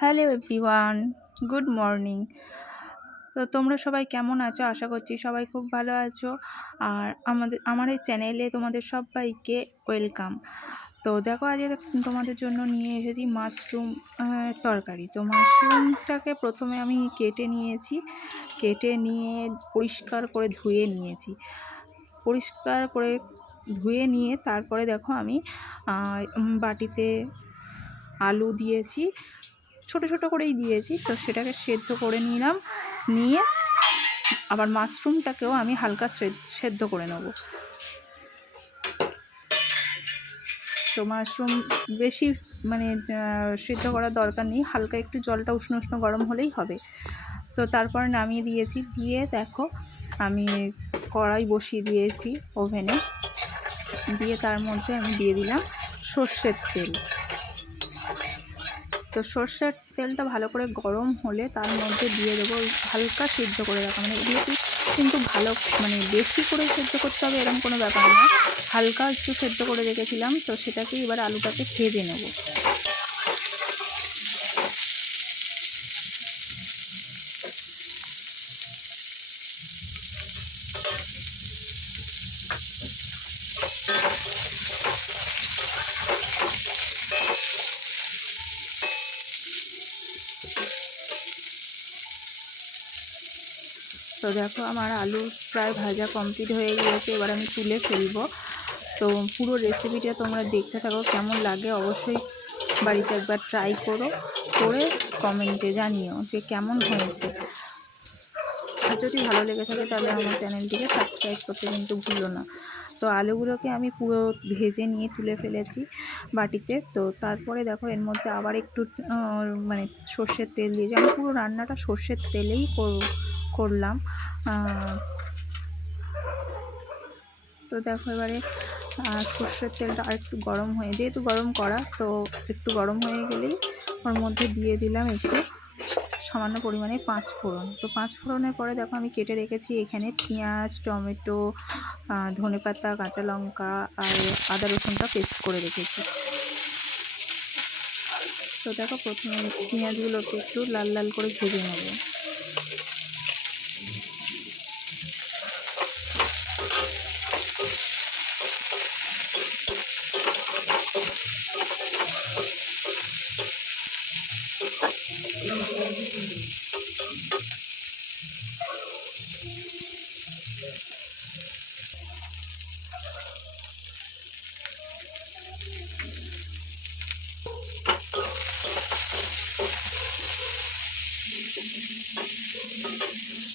Hello everyone, good morning. তো তোমরা সবাই কেমন আছো? আশা করছি সবাই খুব ভালো আছো। আর আমার এই চ্যানেলে তোমাদের সবাইকে ওয়েলকাম। তো দেখো আজকে তোমাদের জন্য নিয়ে এসেছি মাশরুম তরকারি। তো মাশরুমটাকে প্রথমে আমি কেটে নিয়েছি, কেটে নিয়ে পরিষ্কার করে ধুয়ে নিয়েছি। পরিষ্কার করে ধুয়ে নিয়ে তারপরে দেখো আমি বাটিতে আলু দিয়েছি, ছোট ছোট করেই দিয়েছি। তো সেটাকে সেদ্ধ করে নিলাম, নিয়ে আবার মাশরুমটাকেও আমি হালকা সেদ্ধ করে নেব। তো মাশরুম বেশি সেদ্ধ করার দরকার নেই, হালকা একটু জলটা উষ্ণ উষ্ণ গরম হলেই হবে। তো তারপরে নামিয়ে দিয়েছি, দিয়ে দেখো আমি কড়াই বসিয়ে দিয়েছি ওভেনে, দিয়ে তার মধ্যে আমি দিয়ে দিলাম সর্ষের তেল। তো সর্ষের তেলটা ভালো করে গরম হলে তার মধ্যে দিয়ে দেবো হালকা সিদ্ধ করে রাখা, এগুলো কিন্তু ভালো বেশি করে সেদ্ধ করতে হবে এরকম কোনো ব্যাপার না, হালকা একটু সেদ্ধ করে রেখেছিলাম। তো সেটাকে এবার আলুটাকে ভেজে নেব। তো দেখো আমার আলু প্রায় ভাজা কমপ্লিট হয়ে গিয়েছে, এবার আমি তুলে ফেলবো। তো পুরো রেসিপিটা তোমরা দেখতে থাকো, কেমন লাগে অবশ্যই বাড়িতে একবার ট্রাই করে কমেন্টে জানিও যে কেমন হয়েছে। আর যদি ভালো লেগে থাকে তাহলে আমার চ্যানেলটিকে সাবস্ক্রাইব করতে কিন্তু ভুলো না। তো আলুগুলোকে আমি পুরো ভেজে নিয়ে তুলে ফেলেছি বাটিতে। তো তারপরে দেখো এর মধ্যে আবার একটু সর্ষের তেল দিয়েছি, আমি পুরো রান্নাটা সর্ষের তেলেই করলাম। তো দেখো এবারে সর্ষের তেলটা আর একটু গরম হয়ে, যেহেতু গরম করা, তো একটু গরম হয়ে গেলেই ওর মধ্যে দিয়ে দিলাম একটু সামান্য পরিমাণে পাঁচফোড়ন। তো পাঁচফোড়নের পরে দেখো আমি কেটে রেখেছি এখানে পেঁয়াজ, টমেটো, ধনেপাতা, কাঁচা লঙ্কা আর আদা রসুনটা পেস্ট করে রেখেছি। তো দেখো প্রথমে পেঁয়াজগুলোকে একটু লাল লাল করে ভেজে নেব।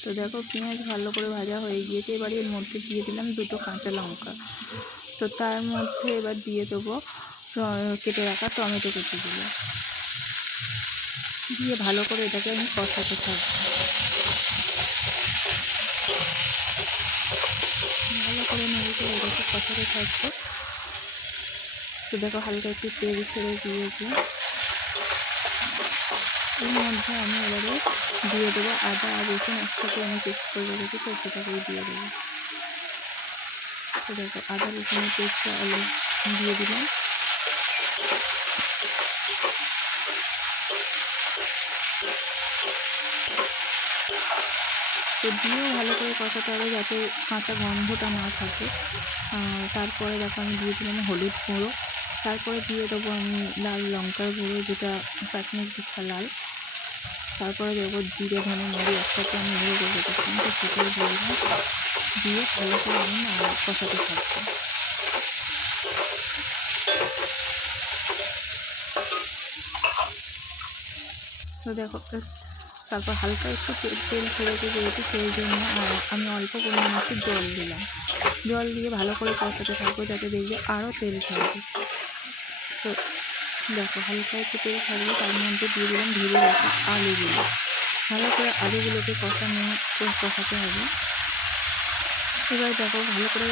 তো দেখো পেঁয়াজ ভালো করে ভাজা হয়ে গিয়েছে, এবার এর মধ্যে দিয়ে দিলাম দুটো কাঁচা লঙ্কা। তো তার মধ্যে এবার দিয়ে দেবো কেটে রাখা টমেটো কুচিগুলো, দিয়ে ভালো করে এটাকে আমি কষাতে থাকবো। ভালো করে নেড়ে চেড়ে এটাকে কষাতে থাকবো। তো দেখো হালকা একটু তেল ছেড়ে দিয়েছি, এর মধ্যে আমি এবারে দিয়ে দেবো আদা আর রসুন একসাথে আমি পেস্ট করে রেখেছি, তো সেটাকেই দিয়ে দেবো। তো দেখো আদা রসুনের পেস্টটা দিয়ে দিলাম। তো দিয়েও ভালো করে কষাতে হবে যাতে কাঁচা গন্ধটা না থাকে। তারপরে দেখো আমি দিয়ে দিলাম হলুদ গুঁড়ো, তারপরে দিয়ে দেবো আমি লাল লঙ্কার গুঁড়ো, যেটা কাশ্মীর পিঠা লাল। তারপরে দেবো জিরে, ধনে, মরি একসাথে আমি গুঁড়ো করে রেখেছিলাম, তো সেটাই দিয়ে দিলাম, দিয়ে ভালো করে আমি কষাতে থাকবো। তো দেখো তারপর হালকা একটু তেল ছেড়েছে যেহেতু, সেই জন্য আমি অল্প পরিমাণে একটু জল দিলাম। জল দিয়ে ভালো করে কষাতে থাকবো যাতে দেখবে আরও তেল ছাড়বে। তো দেখো হালকা একটু তেল ছাড়বে, তার মধ্যে দিয়ে দিলাম ভেজে রাখা আলুগুলো। ভালো করে আলুগুলোকে কষাতে হবে। এবার দেখো ভালো করে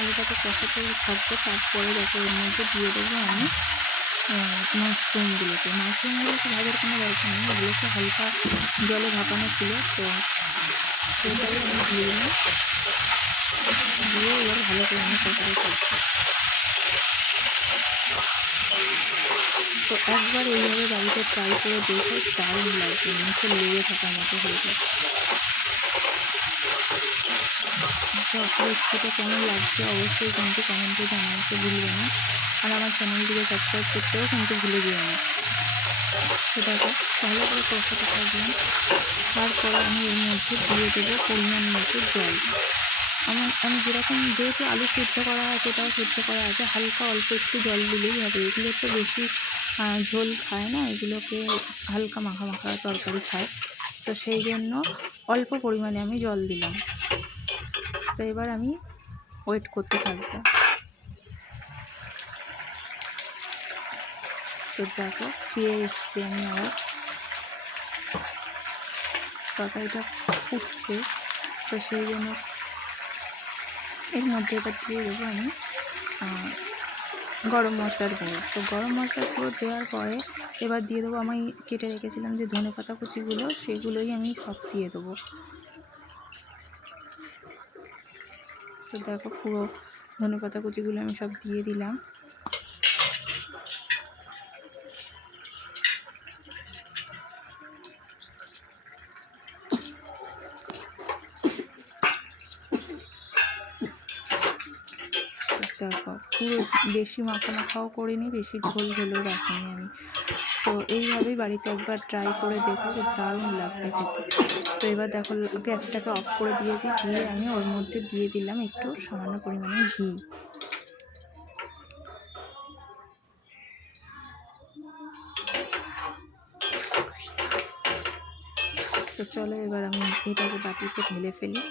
আলুটাকে কষাতে থাকবো। তারপরে দেখো এর মধ্যে দিয়ে দেবো আমি মাশরুমগুলোকে ভাজার কোনো দরকার নেই, এগুলোকে হালকা জলে ভাপানো ছিল, তো সেটাই আমি দিয়ে দিলাম, দিয়ে এবার ভালো করে আমি কষাতে থাকবো। তো একবার এইভাবে বাড়িতে ট্রাই করে দেখে দারুণ লাগবে, মুখে লেগে থাকার মতো হয়ে যায়। তো রেসিপিটা কেমন লাগছে অবশ্যই কিন্তু কমেন্টে জানাতে ভুলবে না, আর আমার চ্যানেলটিকে সাবস্ক্রাইব করতেও কিন্তু ভুলে যেও না। সেটাকে ভালো করে কষাতে থাকলাম। তারপরে আমি এর মধ্যে দিয়ে দেবো পরিমাণ মতো জল। আমি যেহেতু আলু সিদ্ধ করা আছে, এটাও সিদ্ধ করা আছে, হালকা অল্প একটু জল দিলেই হবে। এগুলো তো বেশি ঝোল খায় না, এগুলোকে হালকা মাখা মাখা তরকারি খায়, তো সেই জন্য অল্প পরিমাণে আমি জল দিলাম। তো এবার আমি ওয়েট করতে থাকবো। তো দেখো ফিরে এসছি আমি, আবার তরকারিটা ফুটছে, তো সেই জন্য এর মধ্যে এবার দিয়ে দেবো আমি গরম মশলার গুঁড়ো। তো গরম মশলার গুঁড়ো দেওয়ার পরে এবার দিয়ে দেবো আমি কেটে রেখেছিলাম যে ধনেপাতা কুচিগুলো, সেগুলোই আমি সব দিয়ে দেবো। তো দেখো পুরো ধনেপাতা কুচিগুলো আমি সব দিয়ে দিলাম। দেখো পুরো বেশি মাখা মাখাও করিনি, বেশি ঝোল ঝোলও রাখিনি আমি। তো এইভাবেই বাড়িতে একবার ট্রাই করে দেখো, খুব দারুণ লাগবে খেতে। তো এবার দেখো গ্যাসটাকে অফ করে দিয়েছি, দিয়ে আমি ওর মধ্যে দিয়ে দিলাম একটু সামান্য পরিমাণে ঘি। তো চলো এবার আমি এটাকে বাটিতে ঢেলে ফেলি।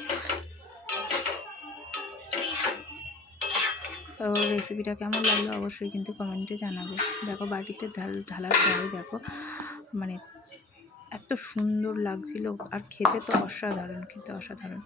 তো রেসিপিটা কেমন লাগলো অবশ্যই কিন্তু কমেন্টে জানাবে। দেখো বাটিতে ঢালার পরে দেখো মানে এত সুন্দর লাগছিল, আর খেতে তো অসাধারণ, খেতে অসাধারণ।